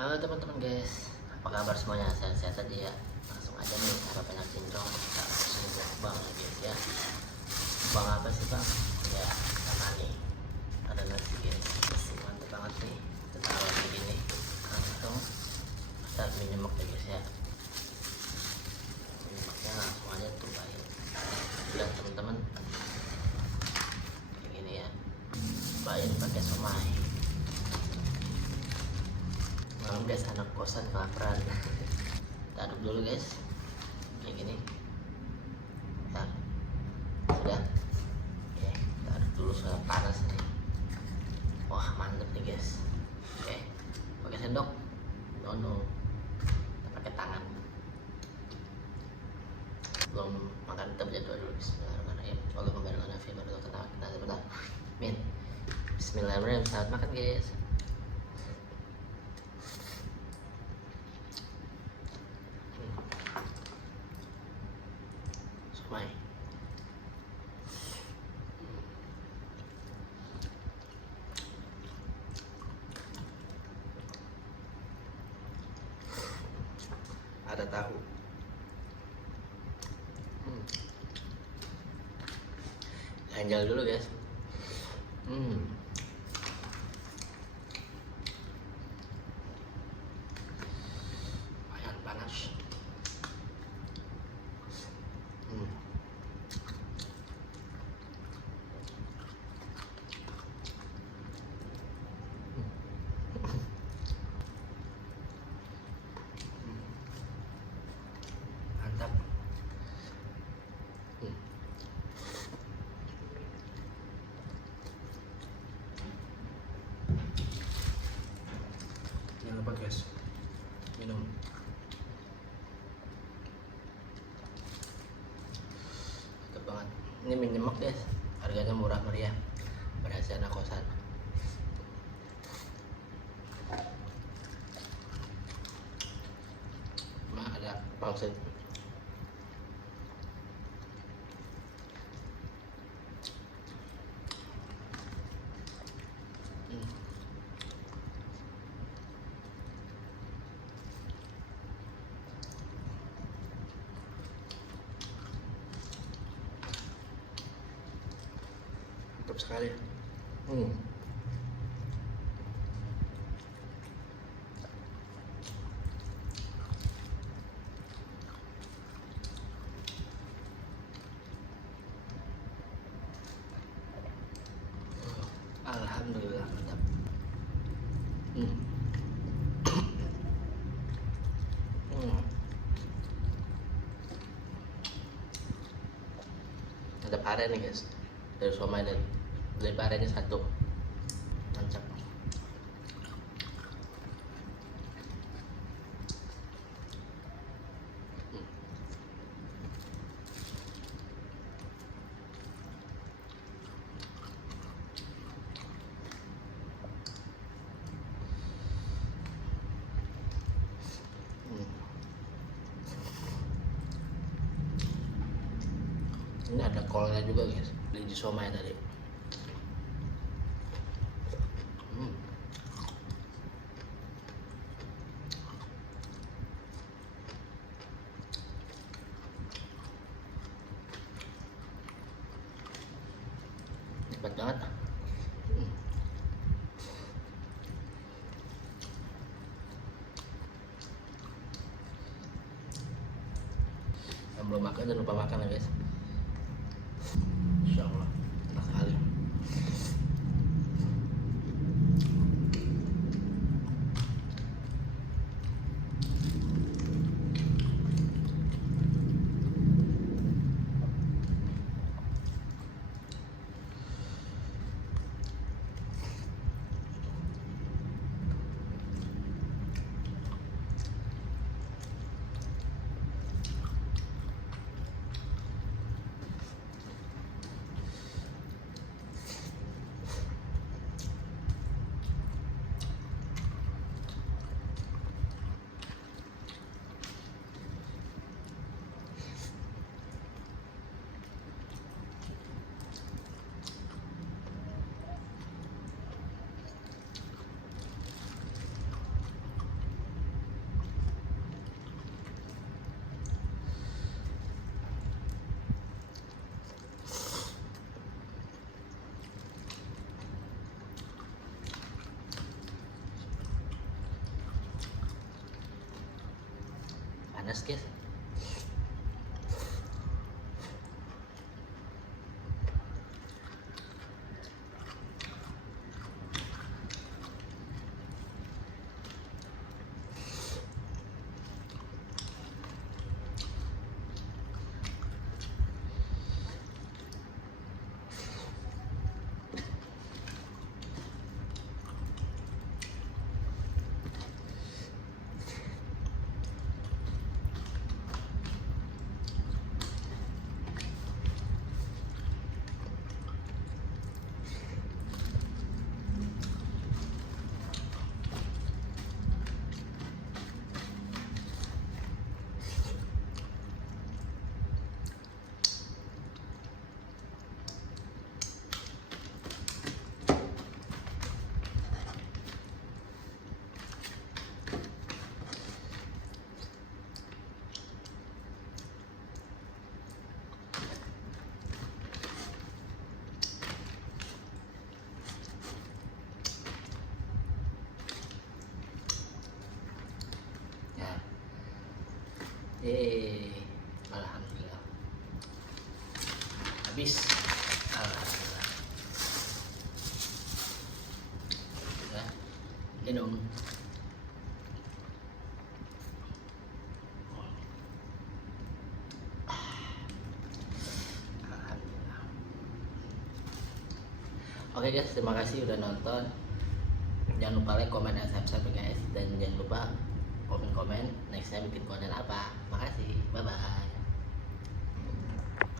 Halo teman-teman guys, apa kabar semuanya? Sehat-sehat saja ya. Langsung aja nih, cara banyak cincong kita langsung mukbang ya guys ya. Mukbang apa sih bang? Ya sama nih, ada nasi guys, masih mantap banget nih. Kita taruh begini langsung start minyak ya guys ya. Minyaknya langsung aja tumpahin. Lihat teman-teman, kayak gini ya. Cobain pakai somai. Malam guys, anak kosan kelaparan. Kita aduk dulu guys, kayak gini. Nah, sudah. Oke, kita aduk dulu soalnya panas nih. Wah mantep nih guys. Oke, pakai sendok. No, kita pakai tangan. Belum makan, kita berdoa dulu. Bismillahirrahmanirrahim. Allahumma barik lana fi ma razaqtana. Amin. Bismillahirrahmanirrahim. Selamat makan guys. Somai. Ada tahu. Ganjal dulu guys. Lumayan panas. Mantap. Jangan lupa guys, minum. Mantap banget. Ini mie nyemek guys, harganya murah meriah, berhasil anak kosan. Nah, ada pangsit. Mantap sekali. Alhamdulillah mantap. Ada pare nih guys, dari somai dan dari parenya satu. Mantap. Ini ada kolnya juga guys, di somai tadi. Cepat banget. Yang belum makan jangan lupa makan ya guys. Insya Allah enak sekali. panas guys. Alhamdulillah habis. Alhamdulillah ya, minum. Alhamdulillah. Oke guys, terima kasih udah nonton. Jangan lupa like, comment, dan subscribe guys, dan jangan lupa komen-komen next time bikin konten apa. Makasih, bye bye.